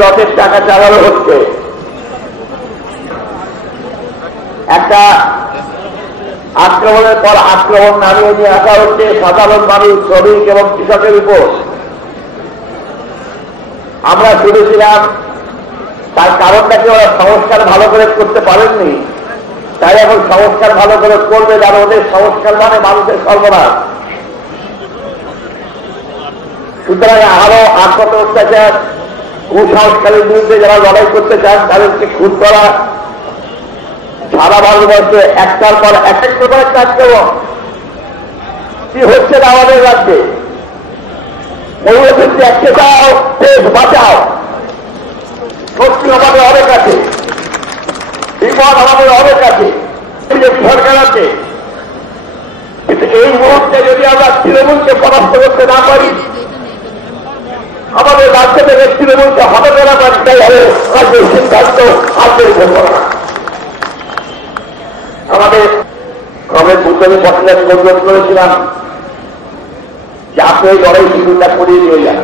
রথের টাকা চালানো হচ্ছে। একটা আক্রমণের পর আক্রমণ নামিয়ে নিয়ে আসা হচ্ছে সাধারণ মানুষ, শ্রমিক এবং কৃষকের উপর। আমরা শুনেছিলাম তার কারণটাকে ওরা সংস্কার ভালো করে করতে পারেননি, তাই এখন সংস্কার ভালো করে করবে, যেন ওদের সংস্কার মানে মানুষের সর্বনাশ। সুতরাং আরো আত্মত অত্যাচার, কুসংস্কারের বিরুদ্ধে যারা লড়াই করতে চান তাদেরকে খুন করা, সারা ভারতবর্ষে একটার পর এক করে কার্যক্রম কি হচ্ছে না আমাদের রাজ্যে। মৌলভীতে একটা চাও, দেশ বাঁচাও, শক্তি আমাদের অনেক আছে, বিপদ আমাদের অনেক আছে, সরকার আছে। কিন্তু এই মুহূর্তে যদি আমরা তৃণমূলকে পরাস্ত করতে না পারি, আমাদের রাজ্য থেকে তৃণমূলকে হবে না পারি, তাই হবে রাজ্যের সিদ্ধান্ত রাজ্যের ঘোষণা। আমাদের কংগ্রেস উদ্যোগী পক্ষে অনুরোধ করেছিলাম যে আপনি এই লড়াই শিডিউলটা করিয়ে দিয়ে যান।